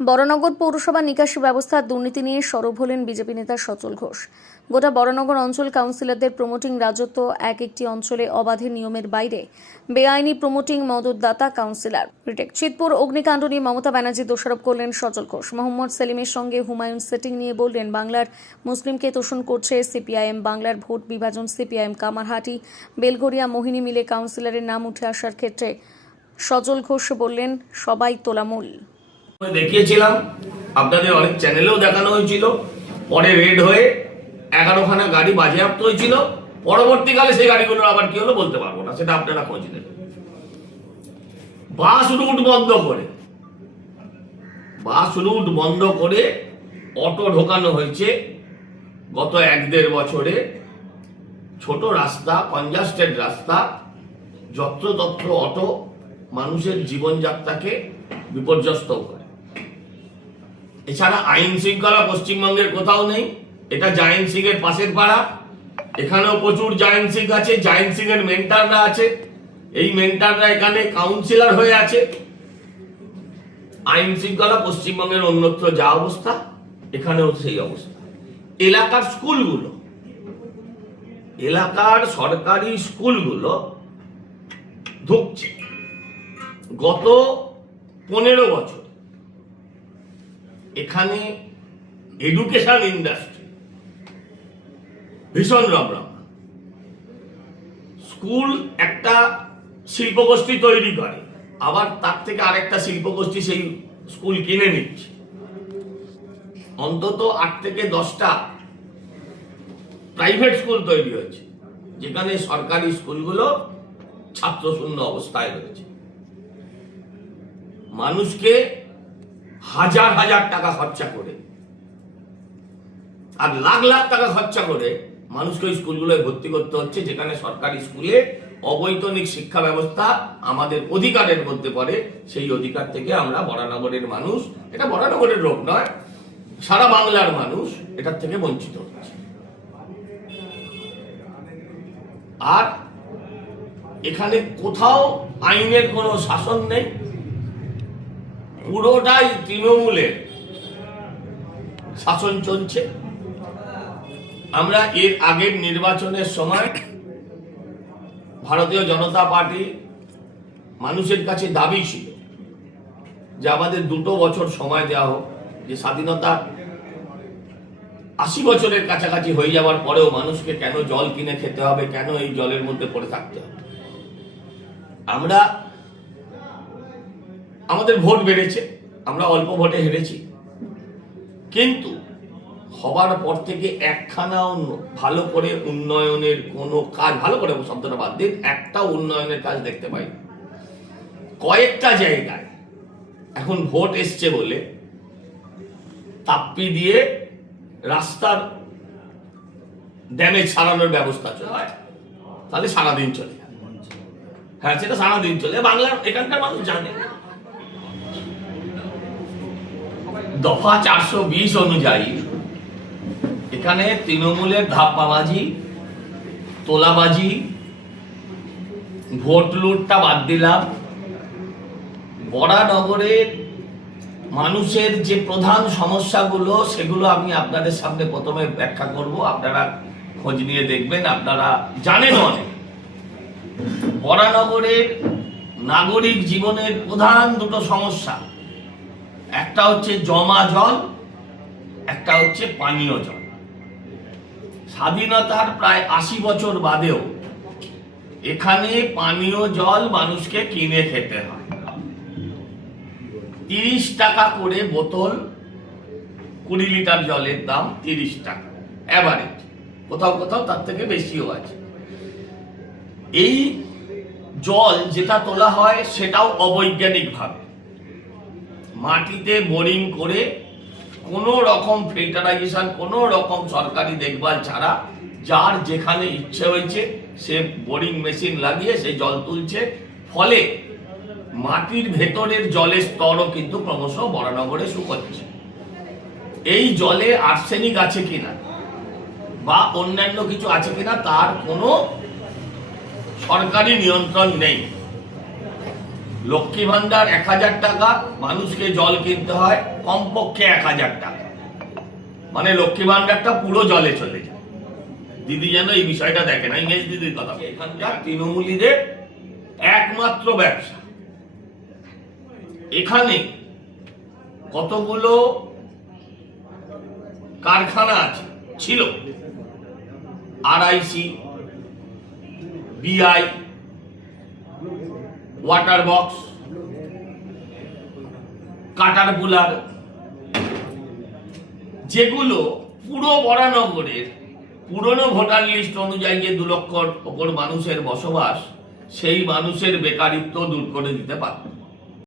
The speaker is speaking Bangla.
বরানগর পৌরসভা নিকাশি ব্যবস্থার দুর্নীতি নিয়ে সরব হলেন বিজেপি নেতা সচল ঘোষ। গোটা বরানগর অঞ্চল কাউন্সিলরদের প্রমোটিং রাজত্ব, একটি অঞ্চলে অবাধে নিয়মের বাইরে বেআইনি প্রমোটিং মদতদাতা কাউন্সিলর। চিতপুর অগ্নিকাণ্ড নিয়ে মমতা ব্যানার্জি দোষারোপ করলেন সচল ঘোষ। মোহাম্মদ সেলিমের সঙ্গে হুমায়ুন সেটিং নিয়ে বললেন, বাংলার মুসলিমকে তোষণ করছে সিপিআইএম। বাংলার ভোট বিভাজন সিপিআইএম। কামারহাটি, বেলঘরিয়া, মোহিনী মিলে কাউন্সিলরের নাম উঠে আসার ক্ষেত্রে সচল ঘোষ বললেন, সবাই তোলামূল। দেখিয়েছিলাম, আপনাদের অনেক চ্যানেলেও দেখানো হয়েছিল। পরে রেড হয়ে 11খানা গাড়ি বাজেয়াপ্ত হয়েছিল। পরবর্তীকালে সেই গাড়িগুলোর আবার কি হলো বলতে পারবো না, সেটা আপনারা খোঁজ নেবেন। বাস রুট বন্ধ করে অটো ঢোকানো হয়েছে গত 1-1.5 বছরে। ছোট রাস্তা, কনজাস্টেড রাস্তা, যত্রতত্র অটো মানুষের জীবনযাত্রাকে বিপর্যস্ত করে। এছাড়া আইন শৃঙ্খলা পশ্চিমবঙ্গের কোথাও নেই। এটা জায়েন্ট সিং এর পাশের পাড়া, এখানেও প্রচুর জায়েন্ট সিং আছে। জায়েন্ট সিং এর মেন্টাররা আছে, এই মেন্টাররা এখানে কাউন্সিলর হয়ে আছে। আইন শৃঙ্খলা পশ্চিমবঙ্গের অন্যত্র যা অবস্থা, এখানেও সেই অবস্থা। এলাকার স্কুলগুলো, এলাকার সরকারি স্কুলগুলো ঢুকছে গত 15 বছর। এখানে এডুকেশন ইন্ডাস্ট্রি ভীষণ রমরমা। স্কুল একটা শিল্পগোষ্ঠী তৈরি করে, আবার তার থেকে আরেকটা শিল্পগোষ্ঠী সেই স্কুল কিনে নিচ্ছে। অন্তত 8 থেকে 10টা প্রাইভেট স্কুল তৈরি হয়েছে, যেখানে সরকারি স্কুলগুলো ছাত্রশূন্য অবস্থায় রয়েছে। মানুষকে হাজার হাজার টাকা খরচা করে আর লাখ লাখ টাকা খরচা করে মানুষকে ওই স্কুলগুলোয় ভর্তি করতে হচ্ছে, যেখানে সরকারি স্কুলে অবৈতনিক শিক্ষা ব্যবস্থা আমাদের অধিকারের মধ্যে পড়ে। সেই অধিকার থেকে আমরা বরানগরের মানুষ, এটা বরানগরের রোগ নয়, সারা বাংলার মানুষ এটার থেকে বঞ্চিত হচ্ছে। আর এখানে কোথাও আইনের কোনো শাসন নেই, পুরোটাই তৃণমূলের শাসন চলছে। আমরা এর আগের নির্বাচনের সময় ভারতীয় জনতা পার্টি মানুষের কাছে দাবি ছিল যে আমাদের 2 বছর সময় দেওয়া হোক, যে স্বাধীনতা 80 বছরের কাছাকাছি হয়ে যাওয়ার পরেও মানুষকে কেন জল কিনে খেতে হবে, কেন এই জলের মধ্যে পড়ে থাকতে হবে। আমাদের ভোট বেড়েছে, আমরা অল্প ভোটে হেরেছি, কিন্তু হবার পর থেকে একখানাও ভালো করে উন্নয়নের কোনো কাজ, ভালো করে শব্দটা বাদ দিন, একটা উন্নয়নের কাজ দেখতে পাই। কয়েকটা জায়গায় এখন ভোট এসছে বলে তাপ্পি দিয়ে রাস্তার ড্যামেজ সারানোর ব্যবস্থা চলে, তাহলে সারাদিন চলে। হ্যাঁ, সেটা সারাদিন চলে। বাংলার এখানকার মানুষ জানে দফা 420 অনুযায়ী এখানে তৃণমূলের ধাপ্পাবাজি, তোলাবাজি, ভোট লুটটা বাদ দিলাম, বরানগরের মানুষের যে প্রধান সমস্যাগুলো সেগুলো আমি আপনাদের সামনে প্রথমে ব্যাখ্যা করব। আপনারা খোঁজ নিয়ে দেখবেন, আপনারা জানেন অনেক। বরানগরের নাগরিক জীবনের প্রধান 2টো সমস্যা, একটা হচ্ছে জমা জল, একটা হচ্ছে পানীয় জল। স্বাধীনতার প্রায় 80 বছর বাদেও এখানে পানীয় জল মানুষকে কিনে খেতে হয়। 30 টাকা করে বোতল, 20 লিটার জলের দাম 30 টাকা এভারেজ, কোথাও কোথাও তার থেকে বেশিও আছে। এই জল যেটা তোলা হয় সেটাও অবৈজ্ঞানিক ভাবে মাটিতে বোরিং করে, কোনো রকম ফিল্টারাইজেশন, কোনো রকম সরকারি দেখভাল ছাড়া যার যেখানে ইচ্ছে হয়েছে সে বোরিং মেশিন লাগিয়ে সেই জল তুলছে। ফলে মাটির ভেতরের জলের স্তরও কিন্তু ক্রমশ বরানগরে শুকোচ্ছে। এই জলে আর্সেনিক আছে কিনা বা অন্যান্য কিছু আছে কিনা তার কোনো সরকারি নিয়ন্ত্রণ নেই। লক্ষ্মী ভান্ডার 1000 টাকা, মানুষকে জল কিনতে হয় কমপক্ষে 1000 টাকা, মানে লক্ষ্মী ভান্ডারটা পুরো জলে চলে যায়। দিদি যেন এই বিষয়টা দেখে না, ইংরেজ দিদির কথা। এখানকার তৃণমূলীদের একমাত্র ব্যবসা। এখানে কতগুলো কারখানা আছে, ছিল, RIC, BI, ওয়াটার বক্স, কাটার বুলার, যেগুলো পুরো বরানগরের পুরনো ভোটার লিস্ট অনুযায়ী যে 2 লক্ষর ওপর মানুষের বসবাস, সেই মানুষের বেকারিত্ব দূর করে দিতে পারত।